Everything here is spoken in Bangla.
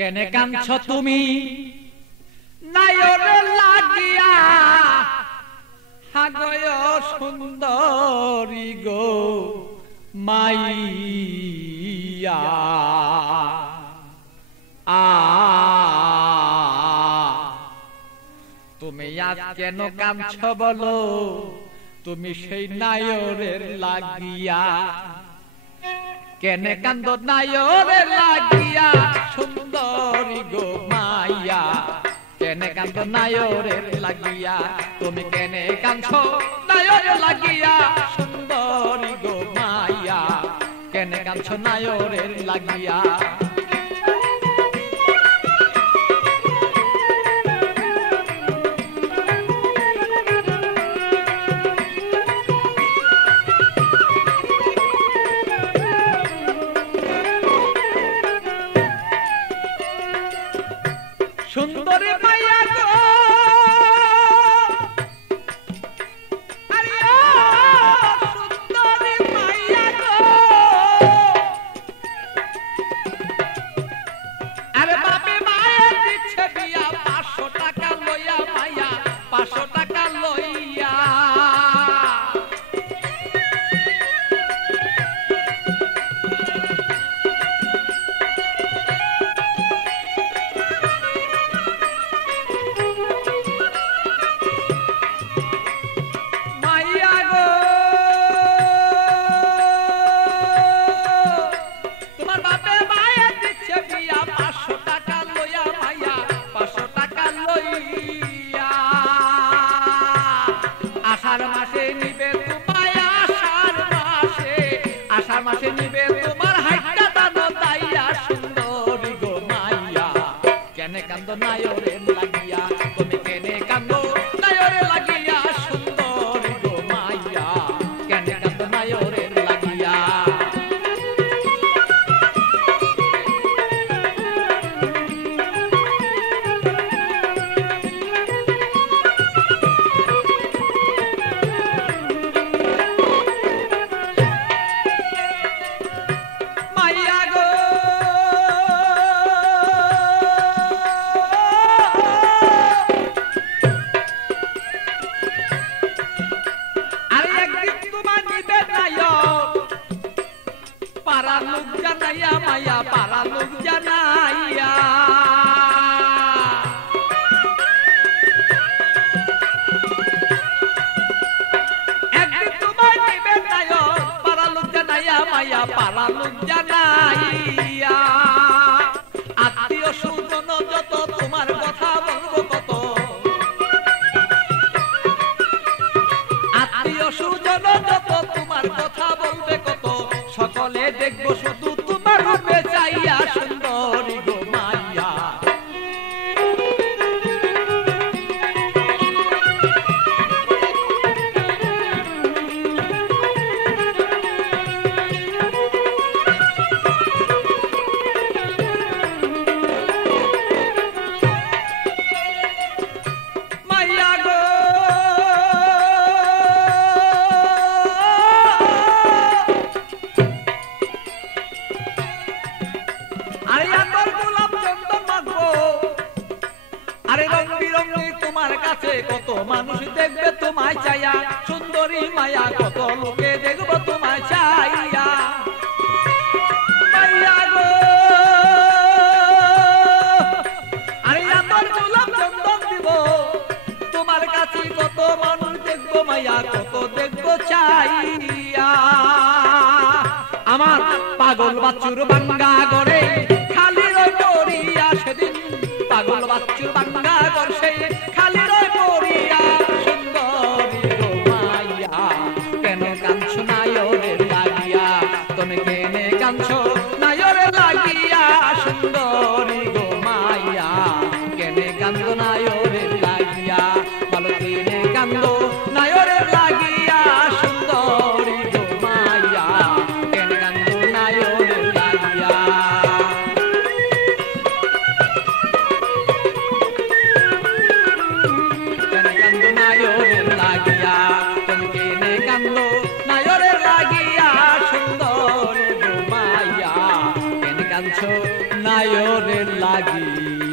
কেনে কাঁদছ তুমি নায়রে লাগিয়া হাগয় সুন্দরী গো মাইয়া তুমি আজ কেন কাঁদছ বলো তুমি সেই নায়রের লাগিয়া কেনে কান্দ নায়রের লাগিয়া সুন্দরী গো মাইয়া কেনে কান্দ নায়রের লাগিয়া তুমি কেনে কাঁদছ নায়রের লাগিয়া সুন্দরী গো মাইয়া কেনে কাঁদছ নায়রের লাগিয়া সুন্দরী মাইয়া গো আরে সুন্দরী মাইয়া গো আরে বাপে মায়ে দিচ্ছে বিয়া 500 টাকা লইয়া মাইয়া 500 টাকা লইয়া আষাঢ় মাসে নিবে তোমার হাইটা দানো তাইয়া সুন্দরী গো মাইয়া কেনে কান্দ নায়রের লাগিয়া তুমি কেনে কান্দ নায়রের লাগিয়া সুন্দরী গো মাইয়া কেনে কান্দ নায়রের লাগিয়া পারা লোক জানাইয়া মাইয়া পারা লোক জানাইয়া একদিন তোমার নিবে নায় পারা লোক জানাইয়া মাইয়া পারা লোক জানাইয়া আত্মীয় স্বজন যত তোমার কথা বলবো কত আত্মীয় স্বজন যত তোমার কথা বলবে কত সকলে দেখবো শুধু তোমার রূপে চাইয়া সুন্দরী গো মাইয়া মাইয়া গো তোমার কাছে কত মানুষ দেখবে তোমায় চাইয়া সুন্দরী মায়া কত লোকে দেখবো তোমায় চাইয়া মাইয়া গো আরে আমার গোলাপ চন্দন দিব তোমার কাছে কত মানুষ দেখবো মাইয়া কত দেখবো চাইয়া আমার পাগল বাচ্চুর বাঙ্গা গড়ে খালি রই পড়িয়া সেদিন পাগল বাচ্চুর বাঙ্গা গড় সেই খালি রই পড়িয়া সুন্দরী গো মাইয়া কেন কাঁদছ নায়রের লাগিয়া তুমি কেনে কাঁদছ নায়রের লাগিয়া সুন্দরী গো মাইয়া কেনে কান্দ নায়রের লাগিয়া বলো কেনে কান্দ নায়রের লাগিয়া সুন্দরী গো মাইয়া কেনে কান্দ নায়রের লাগিয়া আয়নের লাগি